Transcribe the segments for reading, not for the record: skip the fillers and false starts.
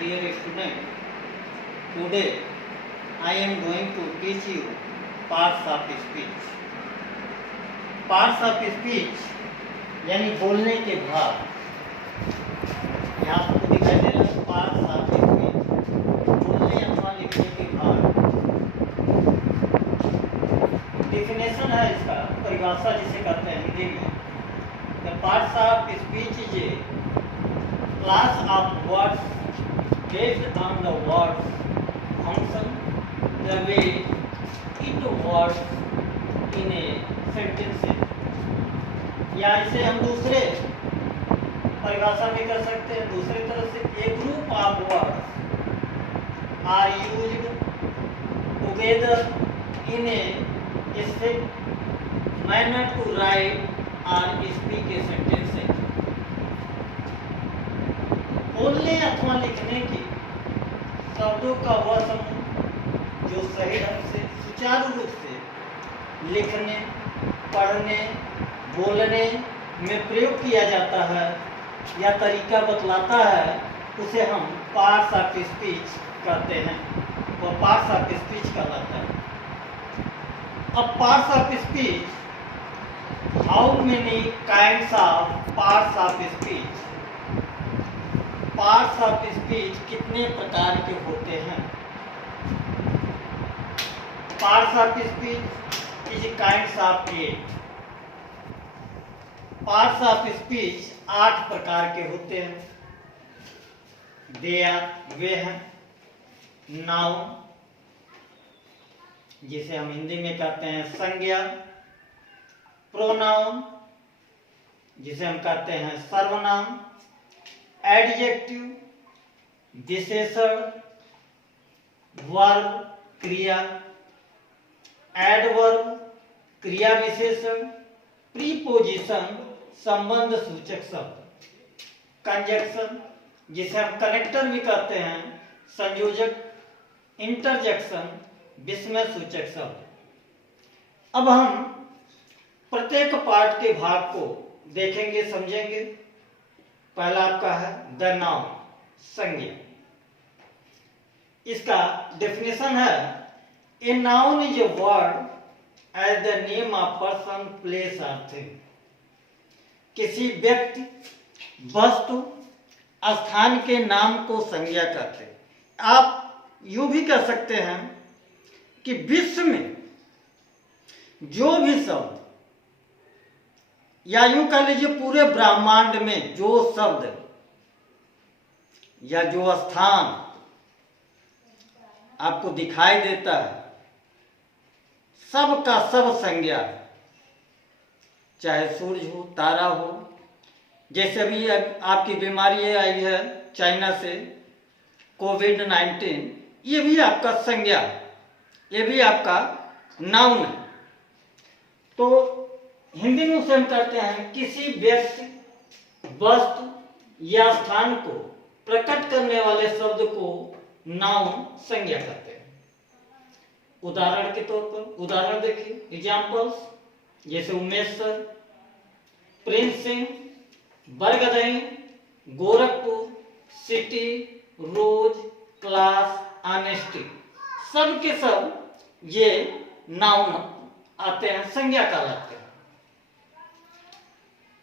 dear student, today I am going to teach you parts of speech. Parts of speech यानी बोलने के भाग। यहाँ आपको दिखाई दे रहा है parts of speech, बोलने अथवा लिखने के भाग। डेफिनेशन है इसका, परिभाषा जिसे कहते हैं हिंदी में। The parts of speech is a class of words based on the words function, the way it works in a sentence, या इसे हम दूसरे परिभाषा में कर सकते हैं दूसरी तरह से। A group of words are used together in a specific manner to write और स्पीक ए सेंटेंस। बोलने अथवा लिखने की शब्दों का वह समूह जो सही ढंग से सुचारू रूप से लिखने, पढ़ने, बोलने में प्रयोग किया जाता है या तरीका बतलाता है, उसे हम पार्ट्स ऑफ स्पीच कहते हैं। वो पार्ट्स ऑफ स्पीच कहलाता है। अब parts of speech, how many kinds of parts of speech. Parts of speech कितने प्रकार के होते हैं। Parts of speech is kinds of 8। Parts of speech 8 प्रकार के होते हैं। वे हैं नाउन, जिसे हम हिंदी में कहते हैं संज्ञा, प्रोनाउन, जिसे हम कहते हैं सर्वनाम, एडजेक्टिव, विशेषण, वर्ब क्रिया, एडवर्ब क्रिया विशेषण, प्रीपोजिशन संबंध सूचक शब्द, कंजक्शन, जिसे हम कनेक्टर भी कहते हैं, संयोजक, इंटरजेक्शन विस्मय सूचक शब्द। अब हम प्रत्येक पार्ट के भाग को देखेंगे, समझेंगे। पहला आपका है द नाउन, संज्ञा। इसका डेफिनेशन है a noun is a word as the name of person, place और थिंग। किसी व्यक्ति, वस्तु, स्थान के नाम को संज्ञा कहते हैं। आप यूं भी कह सकते हैं कि विश्व में जो भी शब्द, या यूं कह लीजिए पूरे ब्रह्मांड में जो शब्द या जो स्थान आपको दिखाई देता है, सब का सब संज्ञा, चाहे सूरज हो, तारा हो। जैसे अभी आपकी बीमारी आई है चाइना से, कोविड-19, ये भी आपका संज्ञा, ये भी आपका नाउन है। तो हिंदी में उसे हम कहते हैं किसी व्यक्ति, वस्तु या स्थान को प्रकट करने वाले शब्द को नाउन, संज्ञा कहते हैं। उदाहरण के तौर पर उदाहरण देखिए, एग्जाम्पल्स, जैसे Umesh sir, Prince Singh, Bargadai, Gorakhpur, city, rose, class, honesty, सब के सब ये नाउन आते हैं, संज्ञा कहलाते हैं।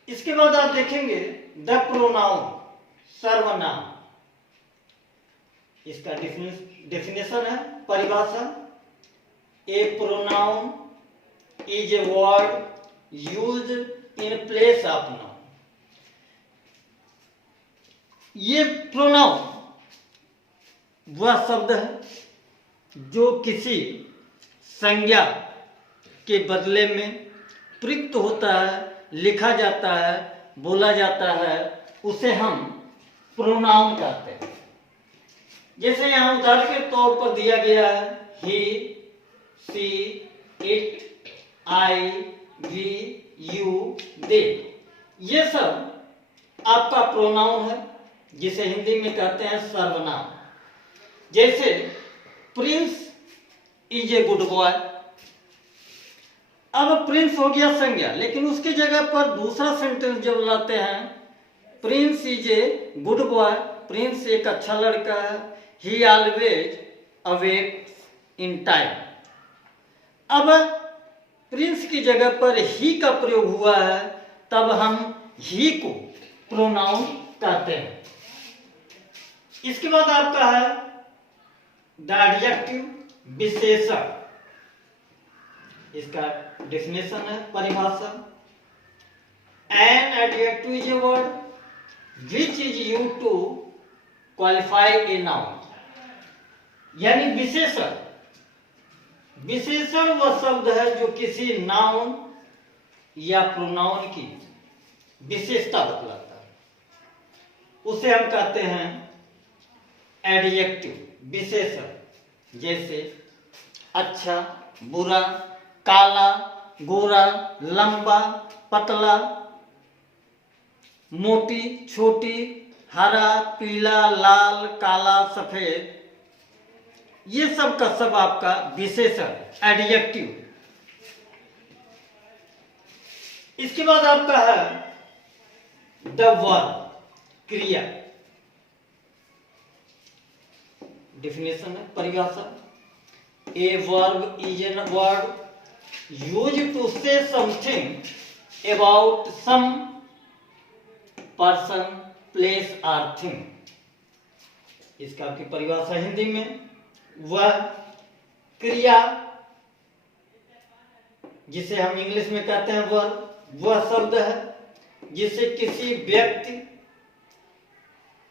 इसके बाद आप देखेंगे द प्रोनाउन, सर्वनाम। इसका डेफिनेशन है, परिभाषा, a pronoun is a word used in place of noun। ये प्रोनाउन वह शब्द है जो किसी संज्ञा के बदले में प्रयुक्त होता है, लिखा जाता है, बोला जाता है, उसे हम प्रोनाउन कहते हैं। जैसे यहाँ उदाहरण के तौर पर दिया गया है ही, सी, इट, आई, वी, यू, दे। ये सब आपका प्रोनाउन है, जिसे हिंदी में कहते हैं सर्वनाम। जैसे Prince is a good boy. अब प्रिंस हो गया संज्ञा, लेकिन उसकी जगह पर दूसरा सेंटेंस जब लाते हैं, Prince is a good boy, Prince एक अच्छा लड़का है, ही ऑलवेज अवेक इन टाइम। अब प्रिंस की जगह पर ही का प्रयोग हुआ है, तब हम ही को प्रोनाउन कहते हैं। इसके बाद आपका है द एडजेक्टिव विशेषण। इसका डेफिनेशन है, परिभाषा। An adjective is a word which is used to qualify a noun. यानी विशेषण, विशेषण वह शब्द है जो किसी नाउन या प्रोनाउन की विशेषता बतलाता है, उसे हम कहते हैं एडजेक्टिव, विशेषण। जैसे अच्छा, बुरा, काला, गोरा, लंबा, पतला, मोटी, छोटी, हरा, पीला, लाल, काला, सफेद, ये सब का सब आपका विशेषण, एडजेक्टिव। इसके बाद आपका है द वर्ब, क्रिया। डेफिनेशन है, परिभाषा। A verb is an word used to say something about some person, place और थिंग। इसका आपकी परिभाषा हिंदी में, वह क्रिया जिसे हम इंग्लिश में कहते हैं वर्ब, वह शब्द है जिसे किसी व्यक्ति,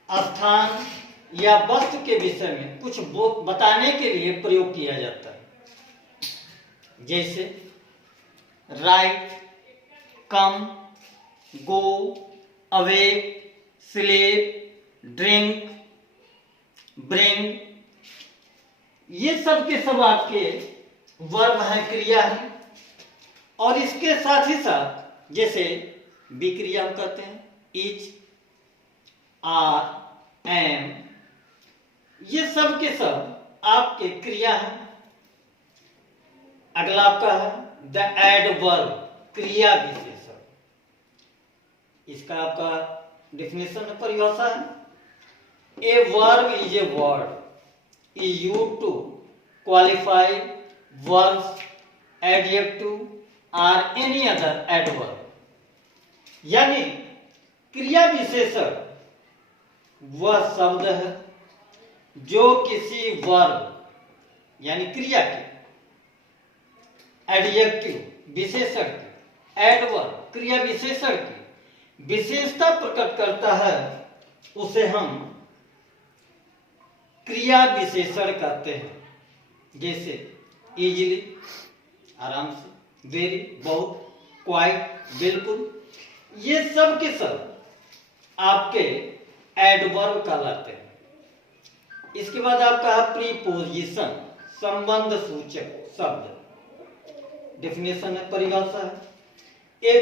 स्थान या वस्तु के विषय में कुछ बताने के लिए प्रयोग किया जाता है। जैसे राइट, कम, गो, अवे, स्लीप, ड्रिंक, ब्रिंग, ये सब के सब आपके वर्ब हैं, क्रिया है। और इसके साथ ही साथ जैसे विक्रिया हम कहते हैं, इज, आर, एम, ये सब के सब आपके क्रिया हैं। अगला आपका है द एडवर्ब, क्रिया विशेषण। इसका आपका डेफिनेशन, परिभाषा है। A verb is a word is used to qualify verbs, adjective और एनी अदर एडवर्ब। यानी क्रिया विशेषण वह शब्द है जो किसी वर्ब यानी क्रिया के, एडजेक्टिव विशेषण की, एडवर्ब क्रिया विशेषण की विशेषता प्रकट करता है, उसे हम क्रिया विशेषण कहते हैं। जैसे इजीली, आराम से, वेरी, बहुत, क्वाइट, बिल्कुल, ये सब के सब आपके एडवर्ब कहलाते हैं। इसके बाद आपका है प्रीपोजिशन, संबंध सूचक शब्द। डेफिनेशन है, परिभाषा है। A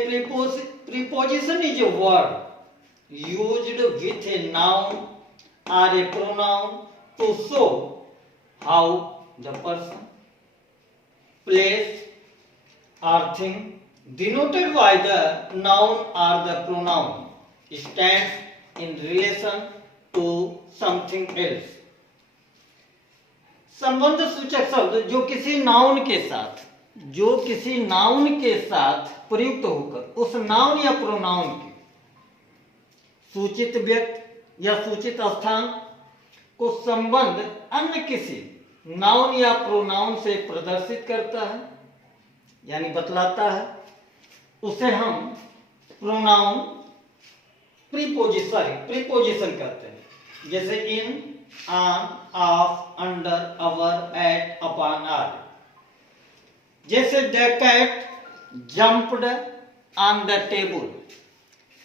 preposition is a word used with a noun और a pronoun to show how the person, place or thing denoted by the noun or the pronoun stands in relation to something else। संबंध सूचक शब्द जो किसी noun के साथ प्रयुक्त होकर उस नाउन या प्रोनाउन के सूचित व्यक्ति या सूचित स्थान को संबंध अन्य किसी नाउन या प्रोनाउन से प्रदर्शित करता है यानी बतलाता है, उसे हम प्रोनाउन प्रीपोजिशन कहते हैं। जैसे in, on, of, under, over, at, upon आदि। जैसे the cat jumped on the table,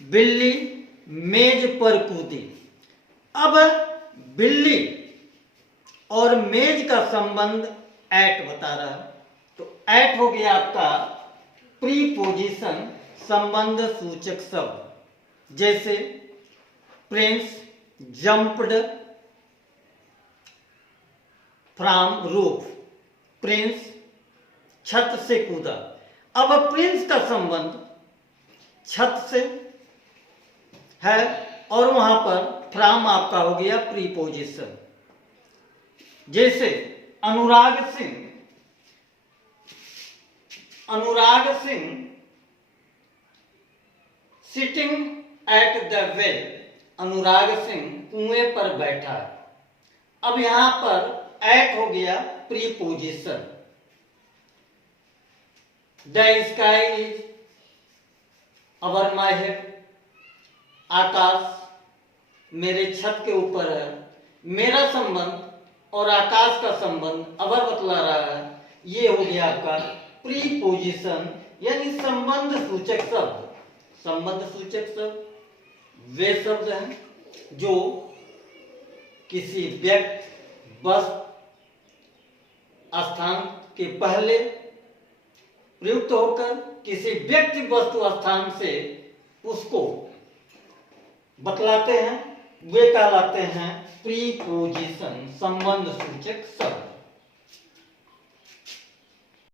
बिल्ली मेज पर कूदी। अब बिल्ली और मेज का संबंध एट बता रहा है, तो एट हो गया आपका प्रीपोजिशन, संबंध सूचक शब्द। जैसे Prince jumped from roof, Prince छत से कूदा। अब प्रिंस का संबंध छत से है और वहां पर फ्रॉम आपका हो गया प्रीपोजिशन। जैसे Anurag Singh, Anurag Singh sitting at the well, Anurag Singh कुएं पर बैठा। अब यहां पर एट हो गया preposition. The sky is over my head, आकाश मेरे छत के ऊपर है। मेरा संबंध और आकाश का संबंध अवर बतला रहा है। ये हो गया आपका प्रीपोजिशन यानी संबंध सूचक शब्द। संबंध सूचक शब्द वे शब्द हैं जो किसी व्यक्ति, वस्तु, स्थान के पहले प्रयुक्त होकर किसी व्यक्ति, वस्तु, स्थान से उसको बतलाते हैं, वे कहलाते हैं प्रीपोजिशन, संबंध सूचक शब्द।